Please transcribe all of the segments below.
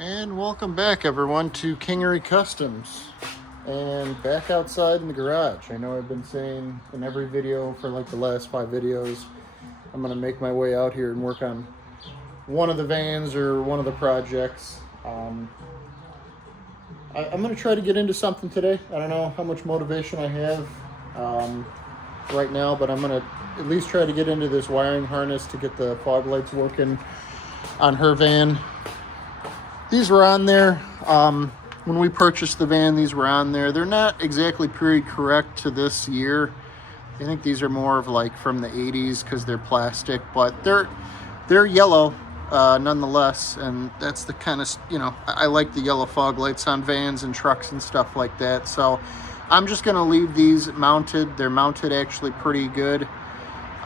And welcome back, everyone, to Kingery Customs. And back outside in the garage. I know I've been saying in every video for like the last 5 videos, I'm going to make my way out here and work on one of the vans or one of the projects. I'm going to try to get into something today. I don't know how much motivation I have right now, but I'm going to at least try to get into this wiring harness to get the fog lights working on her van. These were on there. When we purchased the van, these were on there. They're not exactly period correct to this year. I think these are more of like from the 80s because they're plastic, but they're yellow nonetheless. And that's the kind of, I like the yellow fog lights on vans and trucks and stuff like that. So I'm just going to leave these mounted. They're mounted actually pretty good.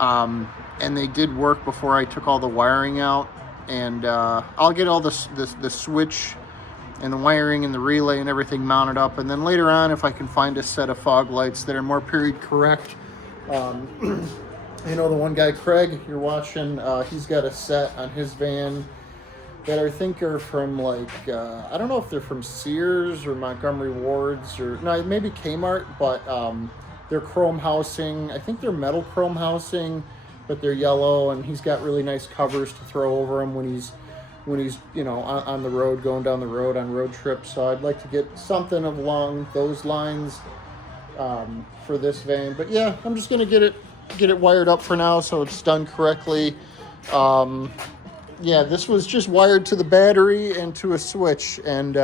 And they did work before I took all the wiring out. And I'll get all the switch and the wiring and the relay and everything mounted up. And then later on, if I can find a set of fog lights that are more period correct. The one guy, Craig, you're watching, he's got a set on his van that I think are from like, I don't know if they're from Sears or Montgomery Ward's or, no, maybe Kmart, but they're chrome housing. I think they're metal chrome housing, but they're yellow, and he's got really nice covers to throw over them when he's on the road, going down the road on road trips. So I'd like to get something along those lines for this van. But yeah, I'm just gonna get it wired up for now so it's done correctly. This was just wired to the battery and to a switch, and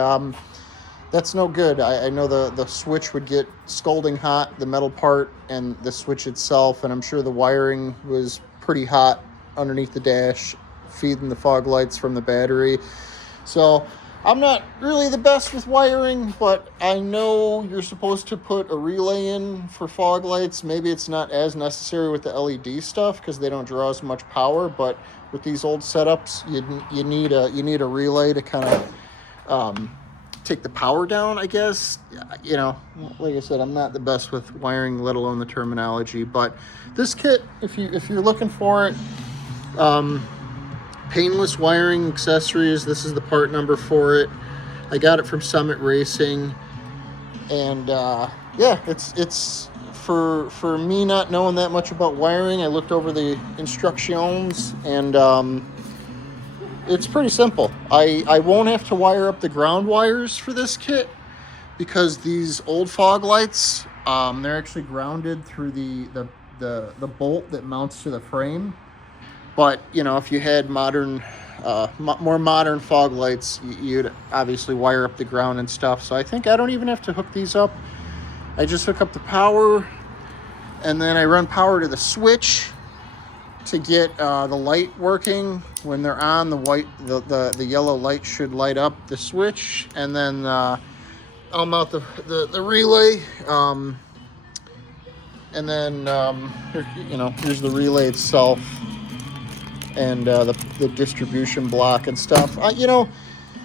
that's no good. I know the switch would get scalding hot, the metal part and the switch itself, and I'm sure the wiring was pretty hot underneath the dash, feeding the fog lights from the battery. So I'm not really the best with wiring, but I know you're supposed to put a relay in for fog lights. Maybe it's not as necessary with the LED stuff because they don't draw as much power, but with these old setups, you need a relay to kind of take the power down, I guess. Like I said, I'm not the best with wiring, let alone the terminology. But this kit, if you're looking for it, Painless wiring accessories. This is the part number for it. I got it from Summit Racing, and it's for me not knowing that much about wiring. I looked over the instructions, and it's pretty simple. I won't have to wire up the ground wires for this kit because these old fog lights, they're actually grounded through the bolt that mounts to the frame. But, if you had more modern fog lights, you'd obviously wire up the ground and stuff. So I think I don't even have to hook these up. I just hook up the power, and then I run power to the switch to get the light working. When they're on, the yellow light should light up the switch, and then I'll mount the relay. And then here's the relay itself, and the distribution block and stuff.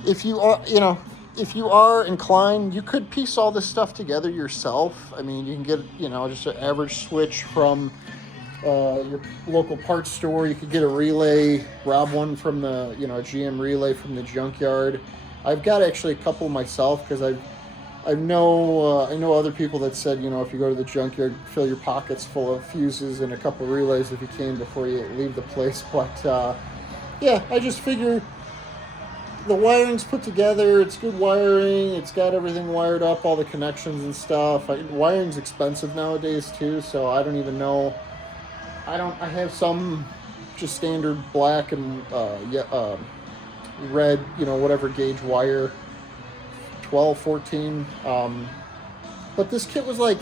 If you are inclined, you could piece all this stuff together yourself. I mean, you can get just an average switch from your local parts store. You could get a relay, rob one from the a GM relay from the junkyard. I've got actually a couple myself because I know other people that said, if you go to the junkyard, fill your pockets full of fuses and a couple relays if you can before you leave the place. But I just figure the wiring's put together. It's good wiring. It's got everything wired up, all the connections and stuff. Wiring's expensive nowadays too, so I don't even know. I have some just standard black and red, whatever gauge wire. 12, 14. But this kit was like,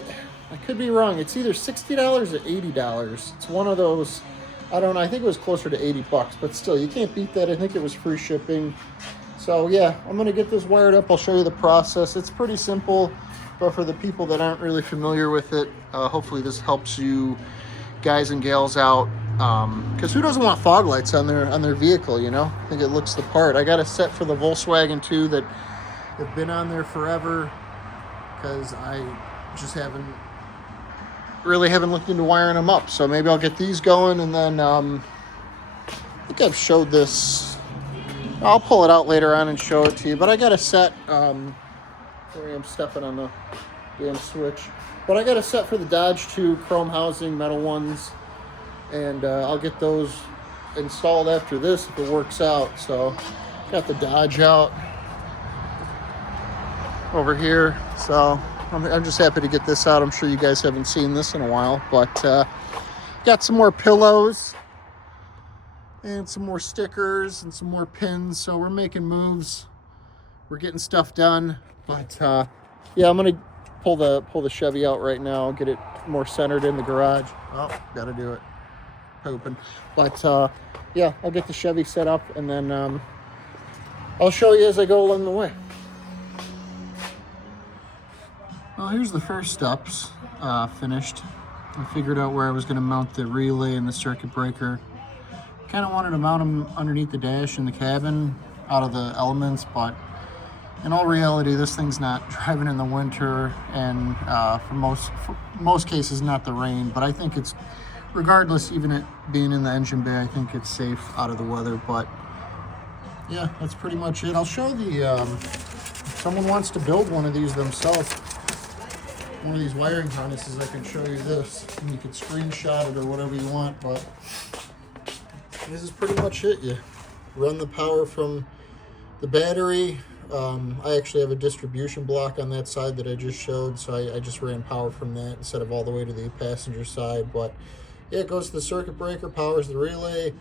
I could be wrong, it's either $60 or $80. It's one of those, I don't know, I think it was closer to $80, but still, you can't beat that. I think it was free shipping. So yeah, I'm gonna get this wired up. I'll show you the process. It's pretty simple, but for the people that aren't really familiar with it, hopefully this helps you guys and gals out. Because who doesn't want fog lights on their vehicle, I think it looks the part. I got a set for the Volkswagen too that have been on there forever because I just haven't looked into wiring them up. So maybe I'll get these going, and then I think I've showed this I'll pull it out later on and show it to you. But I got a set. Sorry, I'm stepping on the damn switch. But I got a set for the Dodge 2 chrome housing, metal ones, and I'll get those installed after this if it works out. So got the Dodge out over here. So I'm just happy to get this out. I'm sure you guys haven't seen this in a while, but got some more pillows and some more stickers and some more pins. So we're making moves. We're getting stuff done. But yeah, I'm gonna pull the Chevy out right now, get it more centered in the garage. Oh, gotta do it. Pooping. But yeah, I'll get the Chevy set up, and then I'll show you as I go along the way. Well, here's the first steps finished. I figured out where I was going to mount the relay and the circuit breaker. Kind of wanted to mount them underneath the dash in the cabin out of the elements, but in all reality, this thing's not driving in the winter, and for most cases, not the rain. But I think it's, regardless, even it being in the engine bay, I think it's safe out of the weather. But yeah, that's pretty much it. I'll show the, if someone wants to build one of these themselves, one of these wiring harnesses, I can show you this. And you can screenshot it or whatever you want, but this is pretty much it. You run the power from the battery. I actually have a distribution block on that side that I just showed, so I just ran power from that instead of all the way to the passenger side. But yeah, it goes to the circuit breaker, powers the relay.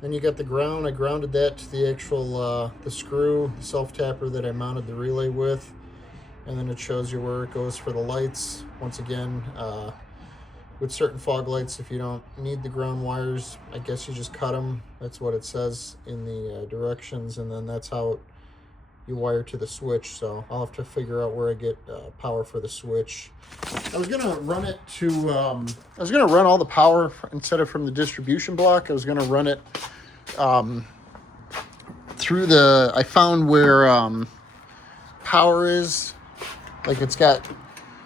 Then you got the ground. I grounded that to the actual the screw, the self-tapper that I mounted the relay with. And then it shows you where it goes for the lights. Once again, with certain fog lights, if you don't need the ground wires, I guess you just cut them. That's what it says in the directions, and then that's how you wire to the switch. So I'll have to figure out where I get power for the switch. I was gonna run it to, I was gonna run all the power instead of from the distribution block. I was gonna run it through the, I found where power is, like it's got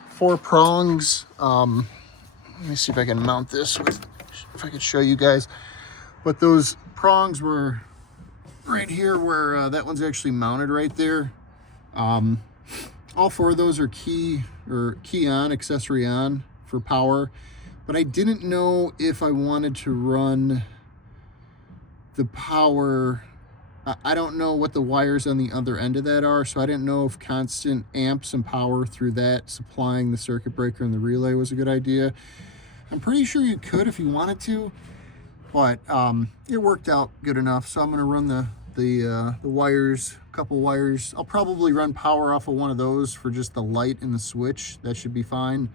4 prongs. Let me see if I can mount this with, if I could show you guys. But those prongs were right here where that one's actually mounted right there. All 4 of those are key on, accessory on for power. But I didn't know if I wanted to run the power. I don't know what the wires on the other end of that are, so I didn't know if constant amps and power through that supplying the circuit breaker and the relay was a good idea. I'm pretty sure you could if you wanted to, but it worked out good enough. So I'm going to run the wires, a couple wires. I'll probably run power off of one of those for just the light and the switch. That should be fine.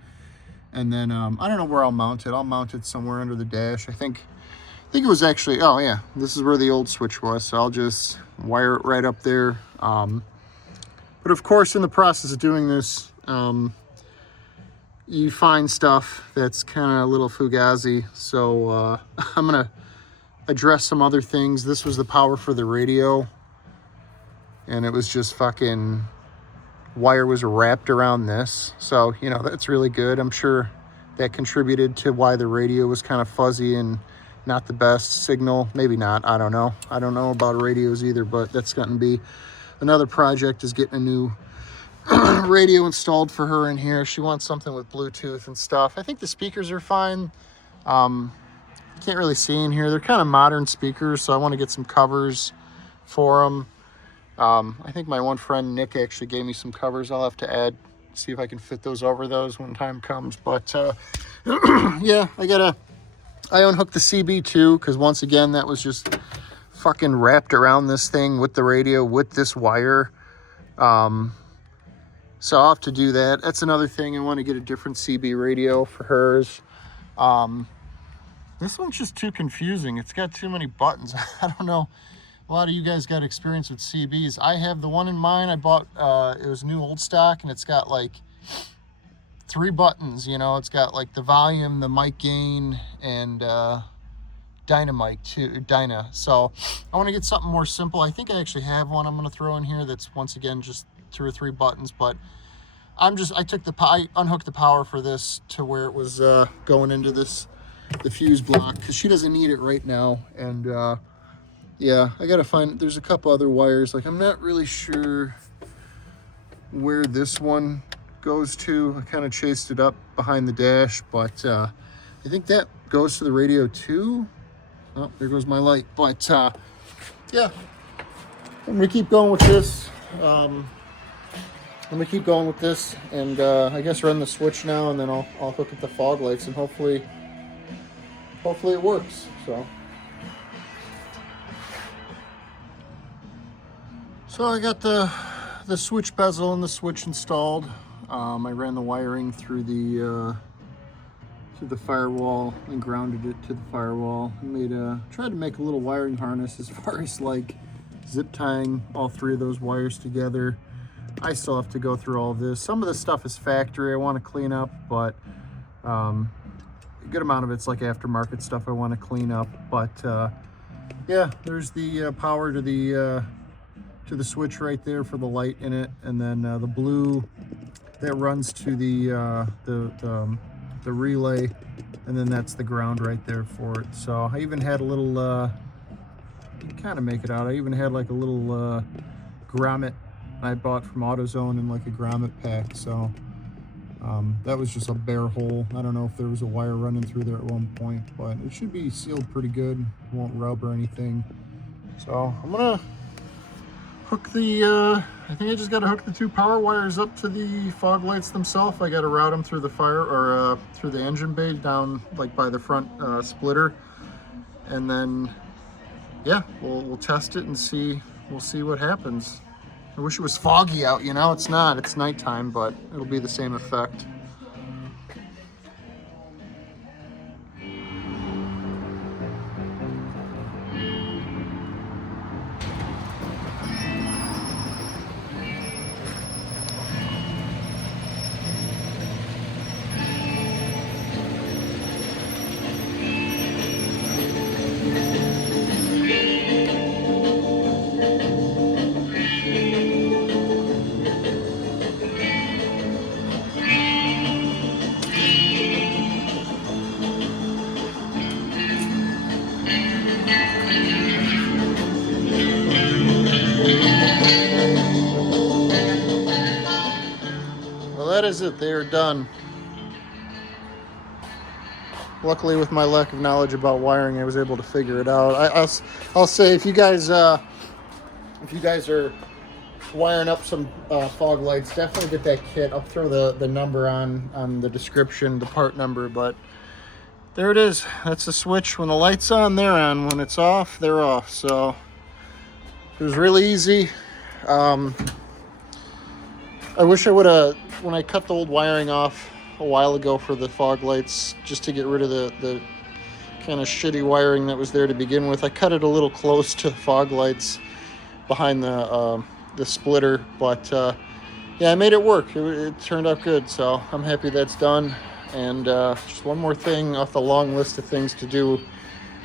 And then I don't know where I'll mount it. I'll mount it somewhere under the dash. I think it was actually, oh yeah, this is where the old switch was. So I'll just wire it right up there. But of course, in the process of doing this, you find stuff that's kind of a little fugazi. So I'm gonna address some other things. This was the power for the radio, and it was just fucking, wire was wrapped around this. So, you know, that's really good. I'm sure that contributed to why the radio was kind of fuzzy and not the best signal. Maybe not, I don't know. I don't know about radios either, but that's going to be another project, is getting a new radio installed for her in here. She wants something with Bluetooth and stuff. I think the speakers are fine. Can't really see in here. They're kind of modern speakers, so I want to get some covers for them. I think my one friend Nick actually gave me some covers. I'll have to see if I can fit those over those when time comes. But yeah, I unhooked the CB too, because once again, that was just fucking wrapped around this thing with the radio, with this wire. So I'll have to do that. That's another thing. I want to get a different CB radio for hers. This one's just too confusing. It's got too many buttons. I don't know. A lot of you guys got experience with CBs. I have the one in mine I bought. It was new old stock, and it's got like 3 buttons. You know, it's got like the volume, the mic gain, and Dynamic too, Dyna. So I want to get something more simple. I think I actually have one I'm going to throw in here that's once again just 2 or 3 buttons, but I unhooked the power for this to where it was going into the fuse block, because she doesn't need it right now. And yeah, I gotta find, there's a couple other wires. Like, I'm not really sure where this one goes to. I kind of chased it up behind the dash, but I think that goes to the radio too. Oh, there goes my light. But yeah, I'm gonna keep going with this. I'm gonna keep going with this, and I guess run the switch now, and then I'll hook up the fog lights, and hopefully it works. So I got the switch bezel and the switch installed. I ran the wiring through the firewall and grounded it to the firewall. I tried to make a little wiring harness as far as like zip tying all three of those wires together. I still have to go through all this. Some of the stuff is factory I want to clean up, but a good amount of it's like aftermarket stuff I want to clean up. But yeah, there's the power to the switch right there for the light in it, and then the blue that runs to the relay, and then that's the ground right there for it. So I even had a little, you can kind of make it out, I even had like a little grommet I bought from AutoZone in like a grommet pack. So that was just a bare hole. I don't know if there was a wire running through there at one point, but it should be sealed pretty good. It won't rub or anything. So I'm gonna hook the, I think I just got to hook the two power wires up to the fog lights themselves. I got to route them through the through the engine bay down like by the front splitter, and then yeah, we'll test it and see. We'll see what happens. I wish it was foggy out, you know. It's not. It's nighttime, but it'll be the same effect. Well, that is it. They are done. Luckily, with my lack of knowledge about wiring, I was able to figure it out. I'll say if you guys are wiring up some fog lights, definitely get that kit. I'll throw the number on the description, the part number. But there it is. That's the switch. When the light's on, they're on. When it's off, they're off. So it was really easy. I wish I would have, when I cut the old wiring off a while ago for the fog lights, just to get rid of the kind of shitty wiring that was there to begin with. I cut it a little close to the fog lights behind the splitter, but yeah, I made it work. It turned out good, so I'm happy that's done. And just one more thing off the long list of things to do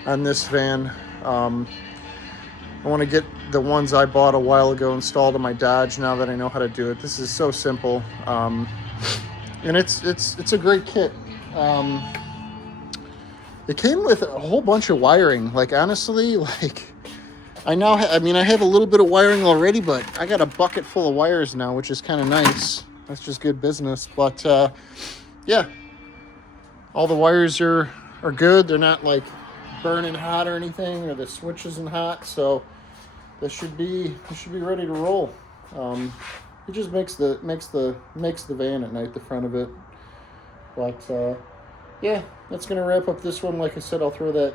on this van. I want to get the ones I bought a while ago installed in my Dodge now that I know how to do it. This is so simple. And it's a great kit. It came with a whole bunch of wiring. Like, honestly, like, I have a little bit of wiring already, but I got a bucket full of wires now, which is kind of nice. That's just good business. But yeah, all the wires are good. They're not like burning hot or anything, or the switch isn't hot, so this should be ready to roll. It just makes the van at night, the front of it. But yeah, that's gonna wrap up this one. Like I said, I'll throw that,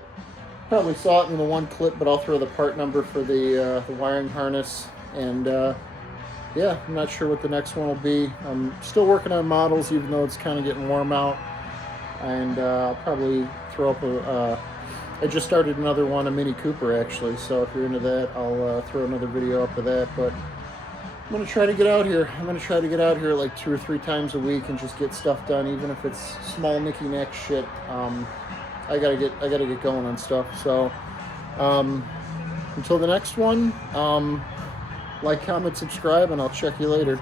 probably saw it in the one clip, but I'll throw the part number for the wiring harness. And yeah, I'm not sure what the next one will be. I'm still working on models, even though it's kind of getting warm out. And I'll probably throw up I just started another one, a Mini Cooper actually. So if you're into that, I'll throw another video up of that. But I'm gonna try to get out here. I'm gonna try to get out here like 2 or 3 times a week and just get stuff done, even if it's small knicky-knack shit. I gotta get going on stuff. So until the next one, like, comment, subscribe, and I'll check you later.